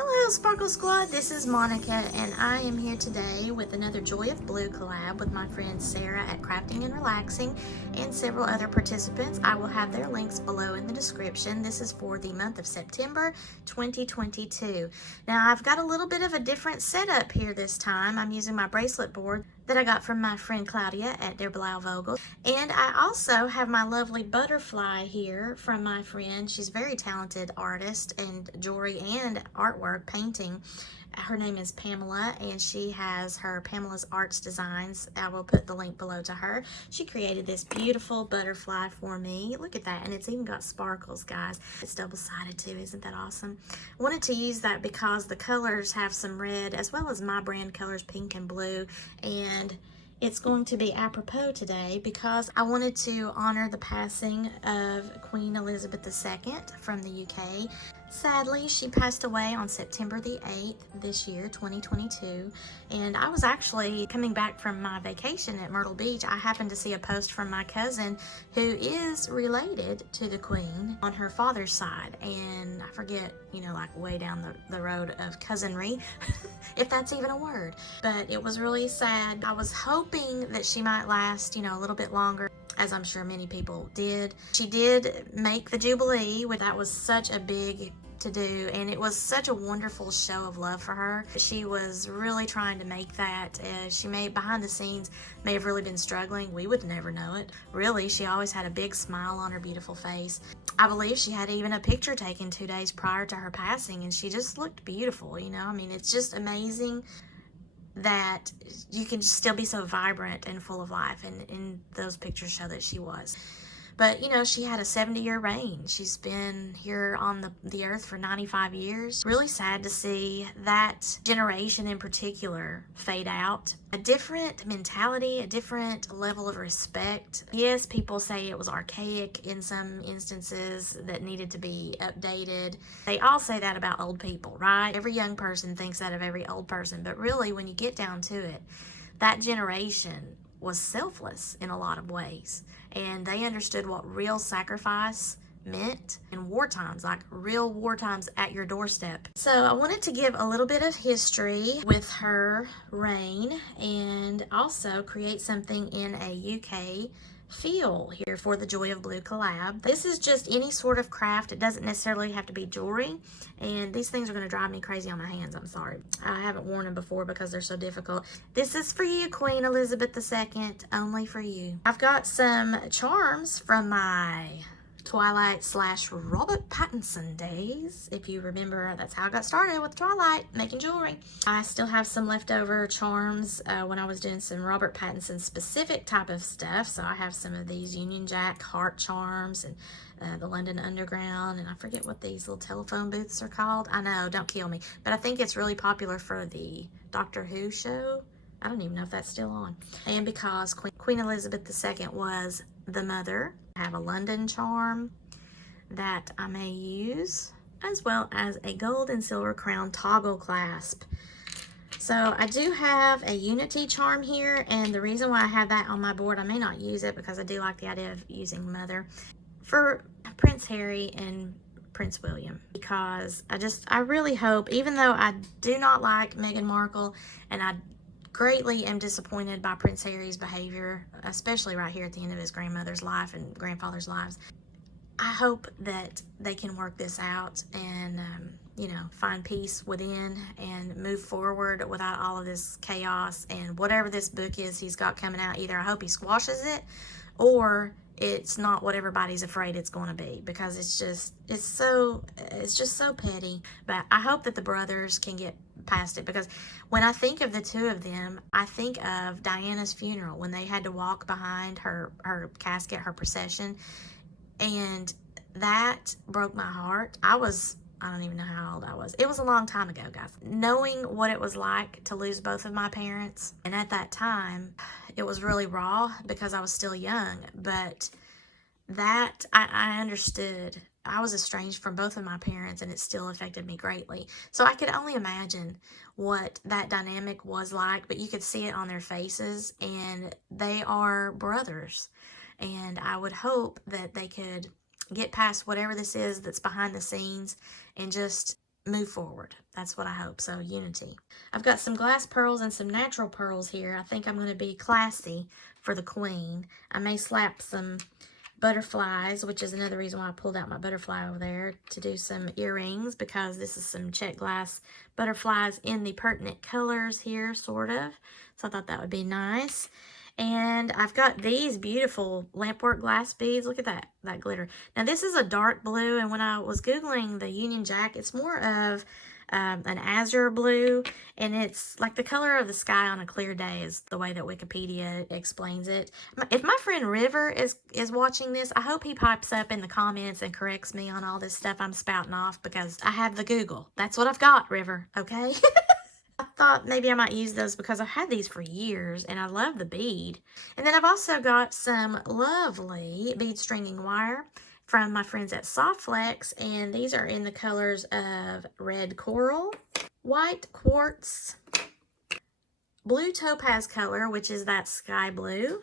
Hello Sparkle Squad, this is Monica and I am here today with another Joy of Blue collab with my friend Sarah at Crafting and Relaxing and several other participants. I will have their links below in the description. This is for the month of September 2022. Now I've got a little bit of a different setup here this time. I'm using my bracelet board that I got from my friend Claudia at Der Blau Vogel. And I also have my lovely butterfly here from my friend. She's a very talented artist and jewelry and artwork painting. Her name is Pamela and she has her Pamela's Arts Designs. I will put the link below to her. She created this beautiful butterfly for me. Look at that, and it's even got sparkles, guys. It's double-sided too, isn't that awesome? I wanted to use that because the colors have some red as well as my brand colors, pink and blue, and it's going to be apropos today because I wanted to honor the passing of Queen Elizabeth II from the UK. Sadly, she passed away on September the 8th this year, 2022, and I was actually coming back from my vacation at Myrtle Beach. I happened to see a post from my cousin who is related to the Queen on her father's side, and I forget, like way down the road of cousinry, if that's even a word, but it was really sad. I was hoping that she might last, a little bit longer, as I'm sure many people did. She did make the Jubilee, which that was such a big to do, and it was such a wonderful show of love for her. She was really trying to make that. She may, behind the scenes, may have really been struggling. We would never know it. Really, she always had a big smile on her beautiful face. I believe she had even a picture taken 2 days prior to her passing, and she just looked beautiful, I mean, it's just amazing that you can still be so vibrant and full of life, and those pictures show that she was. But, she had a 70-year reign. She's been here on the earth for 95 years. Really sad to see that generation in particular fade out. A different mentality, a different level of respect. Yes, people say it was archaic in some instances that needed to be updated. They all say that about old people, right? Every young person thinks that of every old person. But really, when you get down to it, that generation was selfless in a lot of ways, and they understood what real sacrifice meant in war times, like real war times at your doorstep. So I wanted to give a little bit of history with her reign and also create something in a UK feel here for the Joy of Blue collab. This is just any sort of craft. It doesn't necessarily have to be jewelry, and these things are going to drive me crazy on my hands. I'm sorry. I haven't worn them before because they're so difficult. This is for you, Queen Elizabeth II, only for you. I've got some charms from my Twilight / Robert Pattinson days. If you remember, that's how I got started with Twilight, making jewelry. I still have some leftover charms when I was doing some Robert Pattinson specific type of stuff. So I have some of these Union Jack heart charms and the London Underground, and I forget what these little telephone booths are called. I know, don't kill me. But I think it's really popular for the Doctor Who show. I don't even know if that's still on. And because Queen Elizabeth II was the mother, I have a London charm that I may use, as well as a gold and silver crown toggle clasp. So I do have a Unity charm here, and the reason why I have that on my board, I may not use it because I do like the idea of using mother, for Prince Harry and Prince William, because I really hope, even though I do not like Meghan Markle and I greatly am disappointed by Prince Harry's behavior, especially right here at the end of his grandmother's life and grandfather's lives, I hope that they can work this out and, find peace within and move forward without all of this chaos. And whatever this book is he's got coming out, either I hope he squashes it or it's not what everybody's afraid it's going to be, because it's just so petty. But I hope that the brothers can get past it, because when I think of the two of them, I think of Diana's funeral when they had to walk behind her casket, her procession, and that broke my heart. I don't even know how old I was. It was a long time ago, guys. Knowing what it was like to lose both of my parents, and at that time, it was really raw because I was still young, but that, I understood. I was estranged from both of my parents, and it still affected me greatly. So I could only imagine what that dynamic was like, but you could see it on their faces, and they are brothers. And I would hope that they could get past whatever this is that's behind the scenes and just move forward. That's what I hope. So unity. I've got some glass pearls and some natural pearls here. I think I'm going to be classy for the queen. I may slap some butterflies, which is another reason why I pulled out my butterfly over there to do some earrings, because this is some check glass butterflies in the pertinent colors here, sort of. So I thought that would be nice. And I've got these beautiful Lampwork glass beads. Look at that glitter. Now this is a dark blue, and when I was Googling the Union Jack, it's more of an azure blue, and it's like the color of the sky on a clear day is the way that Wikipedia explains it. If my friend River is watching this, I hope he pipes up in the comments and corrects me on all this stuff I'm spouting off, because I have the Google. That's what I've got, River, okay? I thought maybe I might use those because I've had these for years and I love the bead. And then I've also got some lovely bead stringing wire from my friends at Softflex, and these are in the colors of red coral, white quartz, blue topaz color, which is that sky blue.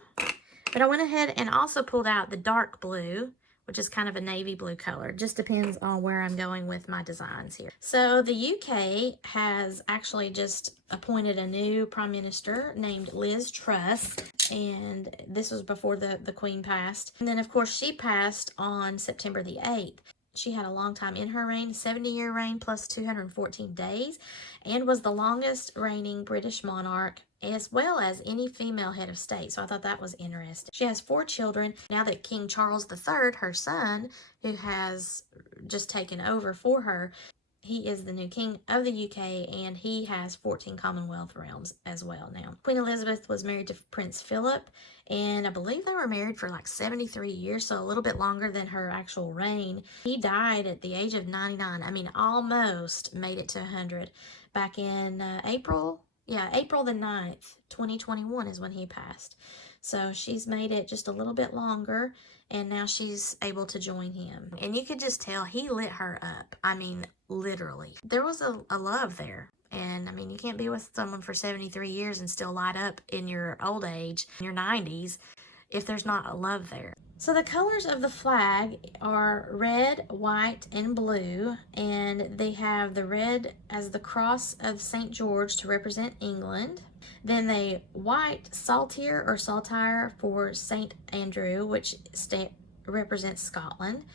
But I went ahead and also pulled out the dark blue, which is kind of a navy blue color. Just depends on where I'm going with my designs here. So the UK has actually just appointed a new Prime Minister named Liz Truss, and this was before the Queen passed. And then of course she passed on September the 8th. She had a long time in her reign, 70-year reign plus 214 days, and was the longest reigning British monarch, as well as any female head of state. So I thought that was interesting. She has 4 children. Now that King Charles III, her son, who has just taken over for her, he is the new king of the UK, and he has 14 Commonwealth realms as well now. Queen Elizabeth was married to Prince Philip, and I believe they were married for like 73 years, so a little bit longer than her actual reign. He died at the age of 99. I mean, almost made it to 100 back in April. Yeah, April the 9th, 2021 is when he passed. So she's made it just a little bit longer, and now she's able to join him. And you could just tell he lit her up. I mean, literally. There was a love there. And I mean, you can't be with someone for 73 years and still light up in your old age, in your 90s, if there's not a love there. So the colors of the flag are red, white, and blue, and they have the red as the cross of St. George to represent England. Then the white saltire or saltire for St. Andrew, which represents Scotland.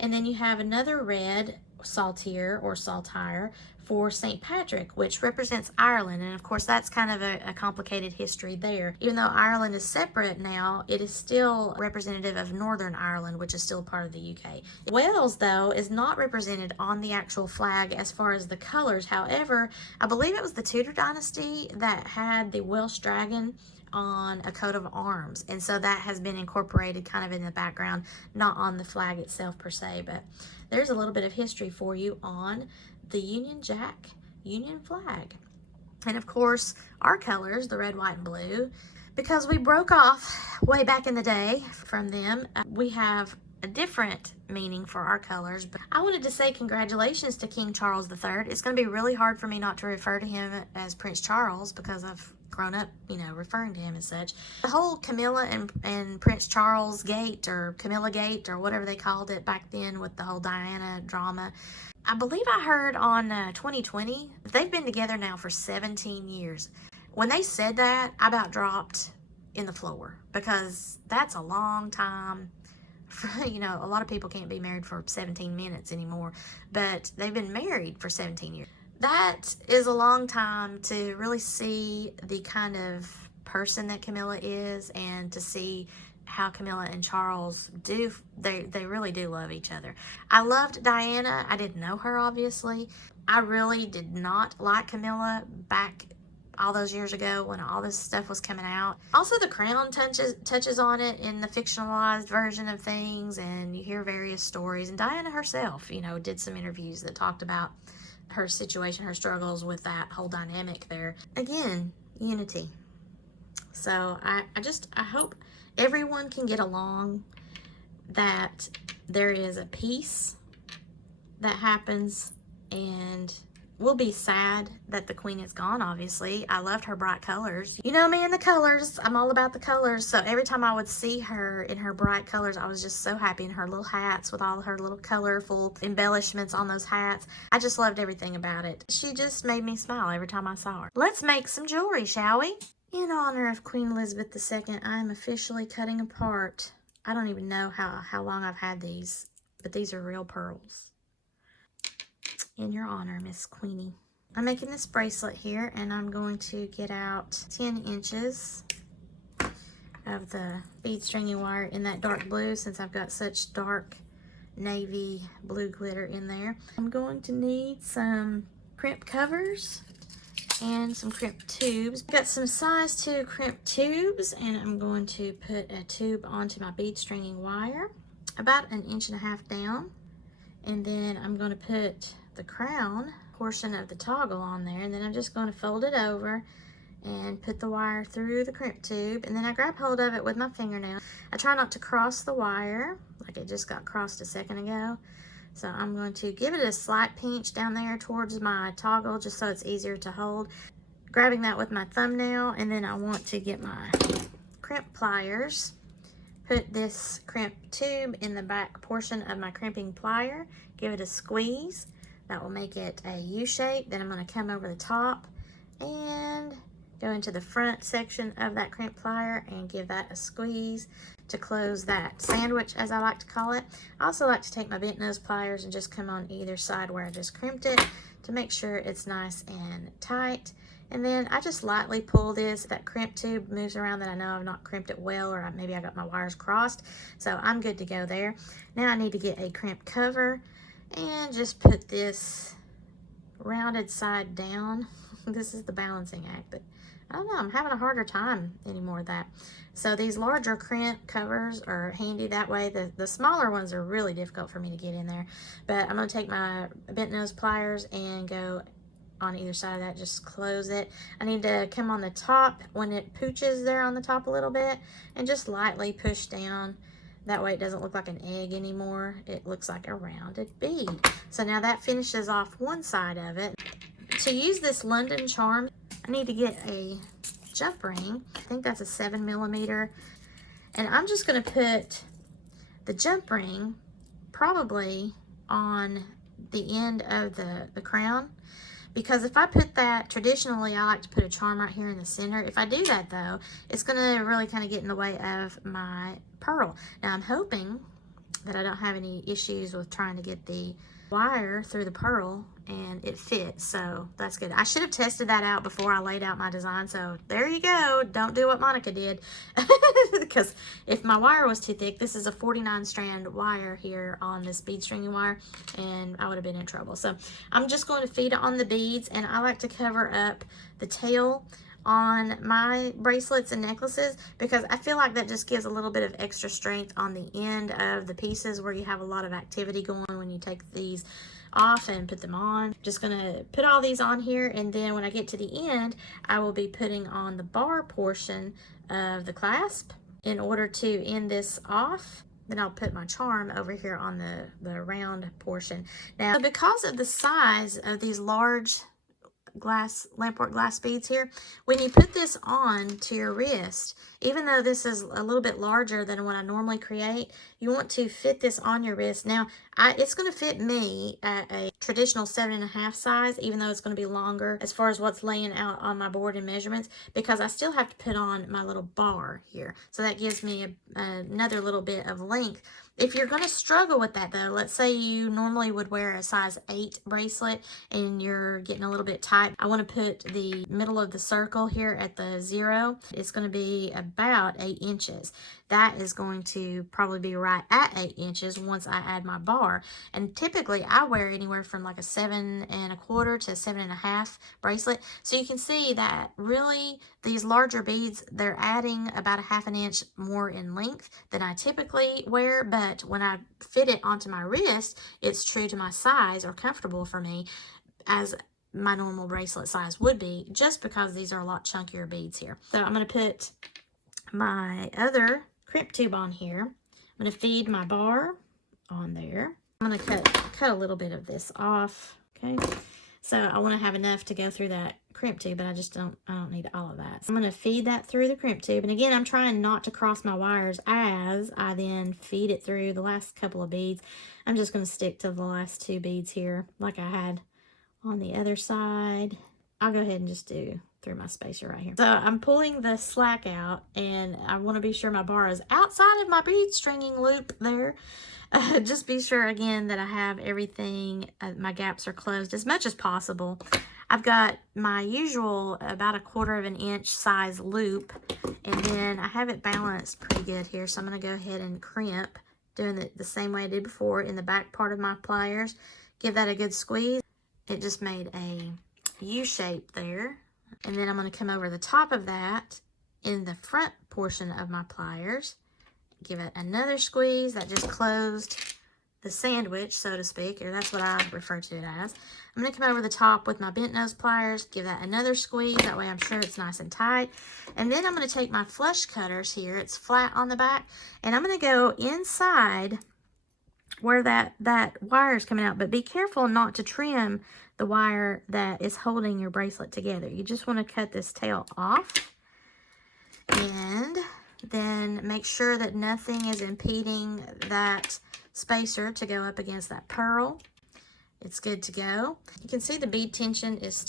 And then you have another red saltire or saltire for St. Patrick, which represents Ireland. And of course, that's kind of a complicated history there. Even though Ireland is separate now, it is still representative of Northern Ireland, which is still part of the UK. Wales, though, is not represented on the actual flag as far as the colors. However, I believe it was the Tudor dynasty that had the Welsh dragon on a coat of arms, and so that has been incorporated kind of in the background, not on the flag itself per se. But there's a little bit of history for you on the Union Jack Union flag. And of course, our colors, the red, white, and blue, because we broke off way back in the day from them, we have a different meaning for our colors. But I wanted to say congratulations to King Charles III. It's going to be really hard for me not to refer to him as Prince Charles, because I've grown up, you know, referring to him as such. The whole Camilla and Prince Charles gate, or Camilla gate, or whatever they called it back then with the whole Diana drama, I believe I heard on 2020, they've been together now for 17 years. When they said that, I about dropped in the floor, because that's a long time. You know, a lot of people can't be married for 17 minutes anymore, but they've been married for 17 years. That is a long time to really see the kind of person that Camilla is, and to see how Camilla and Charles do, they really do love each other. I loved Diana. I didn't know her, obviously. I really did not like Camilla back all those years ago when all this stuff was coming out. Also, The Crown touches on it in the fictionalized version of things, and you hear various stories. And Diana herself, you know, did some interviews that talked about her situation, her struggles with that whole dynamic there. Again, unity. So I hope everyone can get along, that there is a peace that happens, and will be sad that the queen is gone, obviously. I loved her bright colors. You know me and the colors. I'm all about the colors. So every time I would see her in her bright colors, I was just so happy, in her little hats with all her little colorful embellishments on those hats. I just loved everything about it. She just made me smile every time I saw her. Let's make some jewelry, shall we? In honor of Queen Elizabeth II, I am officially cutting apart. I don't even know how long I've had these, but these are real pearls. In your honor, Miss Queenie. I'm making this bracelet here, and I'm going to get out 10 inches of the bead stringy wire in that dark blue, since I've got such dark navy blue glitter in there. I'm going to need some crimp covers and some crimp tubes. I've got some size 2 crimp tubes, and I'm going to put a tube onto my bead stringing wire about 1.5 inches down, and then I'm going to put the crown portion of the toggle on there, and then I'm just going to fold it over and put the wire through the crimp tube, and then I grab hold of it with my fingernail. I try not to cross the wire like it just got crossed a second ago. So I'm going to give it a slight pinch down there towards my toggle, just so it's easier to hold. Grabbing that with my thumbnail, and then I want to get my crimp pliers, put this crimp tube in the back portion of my crimping plier, give it a squeeze. That will make it a U shape. Then I'm going to come over the top and go into the front section of that crimp plier and give that a squeeze to close that sandwich, as I like to call it. I also like to take my bent nose pliers and just come on either side where I just crimped it to make sure it's nice and tight. And then I just lightly pull this. That crimp tube moves around, that I know I've not crimped it well, or maybe I got my wires crossed. So I'm good to go there. Now I need to get a crimp cover and just put this rounded side down. This is the balancing act, but I don't know, I'm having a harder time anymore with that. So these larger crimp covers are handy that way. The smaller ones are really difficult for me to get in there. But I'm going to take my bent nose pliers and go on either side of that, just close it. I need to come on the top when it pooches there on the top a little bit and just lightly push down. That way it doesn't look like an egg anymore. It looks like a rounded bead. So now that finishes off one side of it. To use this London charm, I need to get a jump ring. I think that's a 7mm. And I'm just going to put the jump ring probably on the end of the crown. Because if I put that, traditionally I like to put a charm right here in the center. If I do that though, it's going to really kind of get in the way of my pearl. Now I'm hoping that I don't have any issues with trying to get the wire through the pearl and it fits, so that's good. I should have tested that out before I laid out my design, so there you go. Don't do what Monica did, because if my wire was too thick, this is a 49 strand wire here on this bead stringing wire, and I would have been in trouble. So I'm just going to feed it on the beads, and I like to cover up the tail on my bracelets and necklaces, because I feel like that just gives a little bit of extra strength on the end of the pieces where you have a lot of activity going when you take these off and put them on. Just gonna put all these on here, and then when I get to the end, I will be putting on the bar portion of the clasp in order to end this off. Then I'll put my charm over here on the round portion. Now, because of the size of these large Lampwork glass beads here, when you put this on to your wrist, even though this is a little bit larger than what I normally create, you want to fit this on your wrist. Now it's going to fit me at a traditional 7.5 size, even though it's going to be longer as far as what's laying out on my board and measurements, because I still have to put on my little bar here, so that gives me another little bit of length. If you're going to struggle with that though, let's say you normally would wear a size 8 bracelet and you're getting a little bit tight, I want to put the middle of the circle here at the 0. It's going to be about 8 inches. That is going to probably be right at 8 inches once I add my bar. And typically I wear anywhere from like a 7.25 to 7.5 bracelet. So you can see that really these larger beads, they're adding about a 1/2 inch more in length than I typically wear. But when I fit it onto my wrist, it's true to my size, or comfortable for me, as my normal bracelet size would be, just because these are a lot chunkier beads here. So I'm going to put my other crimp tube on here. I'm going to feed my bar on there. I'm going to cut a little bit of this off. Okay, So I want to have enough to go through that crimp tube, but I don't need all of that. So I'm going to feed that through the crimp tube. And again, I'm trying not to cross my wires as I then feed it through the last couple of beads. I'm just going to stick to the last 2 beads here like I had on the other side. I'll go ahead and just do through my spacer right here. So I'm pulling the slack out, and I want to be sure my bar is outside of my bead stringing loop there. Just be sure again that I have everything, my gaps are closed as much as possible. I've got my usual about 1/4 of an inch size loop, and then I have it balanced pretty good here. So I'm going to go ahead and crimp, doing it the same way I did before in the back part of my pliers. Give that a good squeeze. It just made a U shape there. And then I'm going to come over the top of that in the front portion of my pliers. Give it another squeeze. That just closed the sandwich, so to speak, or that's what I refer to it as. I'm going to come over the top with my bent nose pliers, give that another squeeze. That way I'm sure it's nice and tight. And then I'm going to take my flush cutters here. It's flat on the back. And I'm going to go inside where that wire is coming out. But be careful not to trim the wire that is holding your bracelet together. You just want to cut this tail off. And then make sure that nothing is impeding that spacer to go up against that pearl. It's good to go. You can see the bead tension is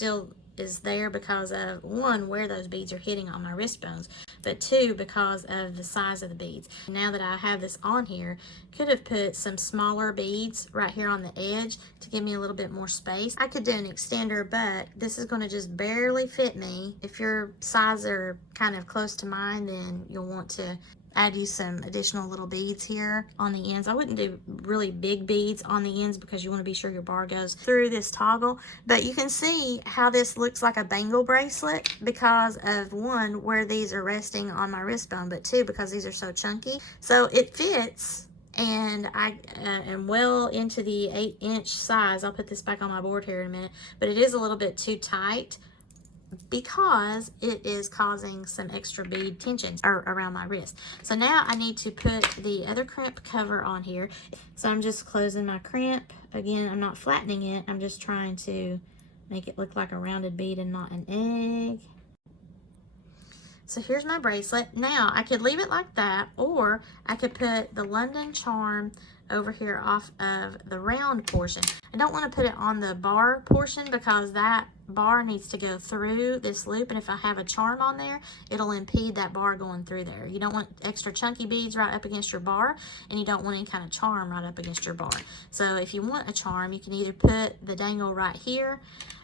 there because of, 1, where those beads are hitting on my wrist bones, but 2, because of the size of the beads. Now that I have this on here, could have put some smaller beads right here on the edge to give me a little bit more space. I could do an extender, but this is going to just barely fit me. If your size are kind of close to mine, then you'll want to add you some additional little beads here on the ends. I wouldn't do really big beads on the ends because you want to be sure your bar goes through this toggle. But you can see how this looks like a bangle bracelet because of, 1, where these are resting on my wrist bone, but 2, because these are so chunky. So it fits, and I am well into the 8-inch size. I'll put this back on my board here in a minute, but it is a little bit too tight because it is causing some extra bead tension around my wrist. So now I need to put the other crimp cover on here. So I'm just closing my crimp. Again, I'm not flattening it. I'm just trying to make it look like a rounded bead and not an egg. So here's my bracelet. Now I could leave it like that, or I could put the London charm over here off of the round portion. I don't want to put it on the bar portion because that bar needs to go through this loop, and if I have a charm on there, it'll impede that bar going through there. You don't want extra chunky beads right up against your bar, and you don't want any kind of charm right up against your bar. So if you want a charm, you can either put the dangle right here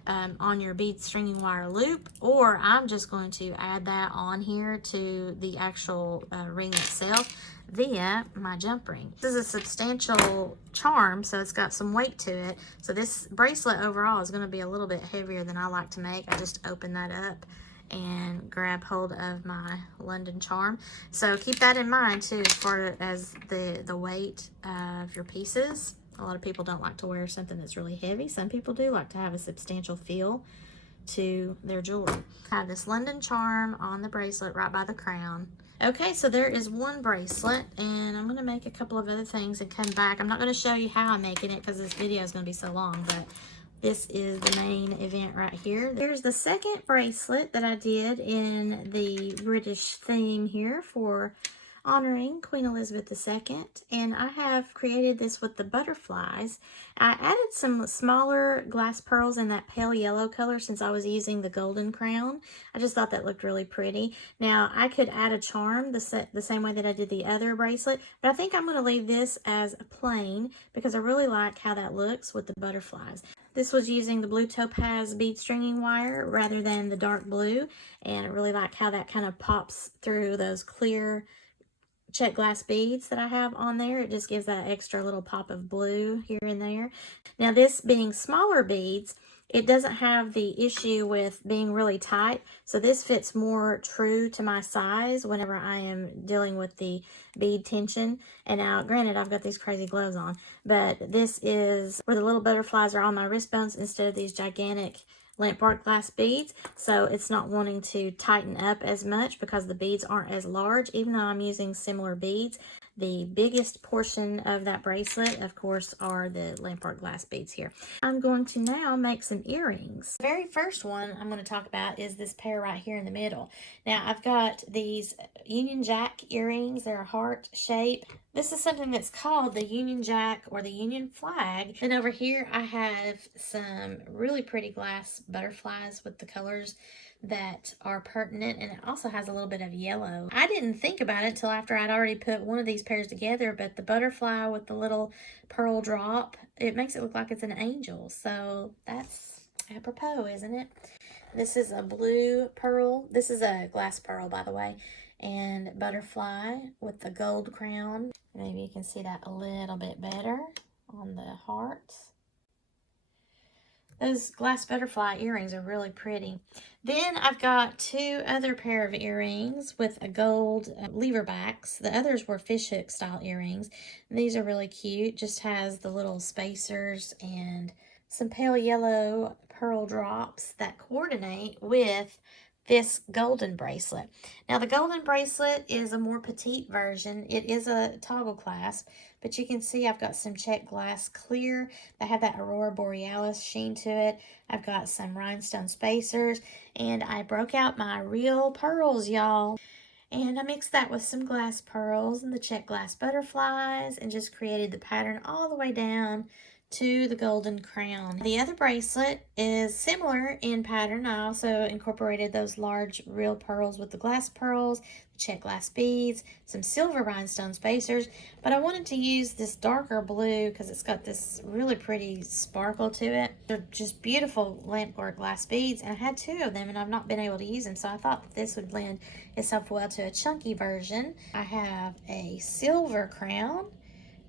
on your bead stringing wire loop, or I'm just going to add that on here to the actual ring itself via my jump ring. This is a substantial charm, so it's got some weight to it. So this bracelet overall is going to be a little bit heavier than I like to make. I just open that up and grab hold of my London charm. So keep that in mind too, as the weight of your pieces. A lot of people don't like to wear something that's really heavy. Some people do like to have a substantial feel to their jewelry. I have this London charm on the bracelet right by the crown. Okay, so there is one bracelet, and I'm going to make a couple of other things and come back. I'm not going to show you how I'm making it because this video is going to be so long, but this is the main event right here. There's the second bracelet that I did in the British theme here for honoring Queen Elizabeth II, and I have created this with the butterflies. I added some smaller glass pearls in that pale yellow color since I was using the golden crown. I just thought that looked really pretty. Now I could add a charm the same way that I did the other bracelet, but I think I'm going to leave this as a plain because I really like how that looks with the butterflies. This was using the blue topaz bead stringing wire rather than the dark blue, and I really like how that kind of pops through those clear check glass beads that I have on there. It just gives that extra little pop of blue here and there. Now this being smaller beads, it doesn't have the issue with being really tight, so this fits more true to my size whenever I am dealing with the bead tension. And now granted, I've got these crazy gloves on, but this is where the little butterflies are on my wrist bones instead of these gigantic Lampwork glass beads, so it's not wanting to tighten up as much because the beads aren't as large, even though I'm using similar beads. The biggest portion of that bracelet, of course, are the Lampwork glass beads here. I'm going to now make some earrings. The very first one I'm going to talk about is this pair right here in the middle. Now, I've got these Union Jack earrings. They're a heart shape. This is something that's called the Union Jack or the Union Flag. Then over here, I have some really pretty glass butterflies with the colors that are pertinent, and it also has a little bit of yellow. I didn't think about it until after I'd already put one of these pairs together, but the butterfly with the little pearl drop, it makes it look like it's an angel. So that's apropos, isn't it? This is a blue pearl. This is a glass pearl, by the way, and butterfly with the gold crown. Maybe you can see that a little bit better on the hearts. Those glass butterfly earrings are really pretty. Then I've got two other pair of earrings with a gold lever backs. The others were fishhook style earrings. These are really cute. Just has the little spacers and some pale yellow pearl drops that coordinate with this golden bracelet. Now the golden bracelet is a more petite version. It is a toggle clasp, but you can see I've got some check glass clear that have that Aurora Borealis sheen to it. I've got some rhinestone spacers, and I broke out my real pearls, y'all. And I mixed that with some glass pearls and the check glass butterflies and just created the pattern all the way down to the golden crown. The other bracelet is similar in pattern. I also incorporated those large real pearls with the glass pearls, the check glass beads, some silver rhinestone spacers, but I wanted to use this darker blue because it's got this really pretty sparkle to it. They're just beautiful Lampwork glass beads, and I had two of them and I've not been able to use them, so I thought that this would lend itself well to a chunky version. I have a silver crown,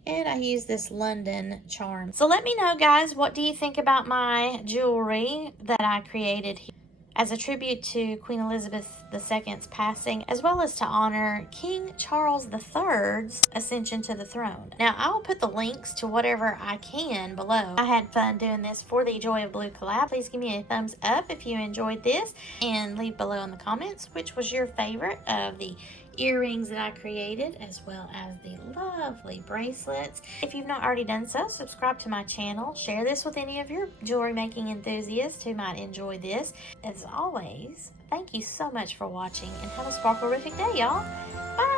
and I use this London charm. So let me know, guys, what do you think about my jewelry that I created here as a tribute to Queen Elizabeth II's passing, as well as to honor King Charles III's ascension to the throne. Now, I will put the links to whatever I can below. I had fun doing this for the Joy of Blue collab. Please give me a thumbs up if you enjoyed this, and leave below in the comments which was your favorite of the earrings that I created, as well as the lovely bracelets. If you've not already done so, subscribe to my channel. Share this with any of your jewelry making enthusiasts who might enjoy this. As always, thank you so much for watching, and have a sparkle-rific day, y'all. Bye!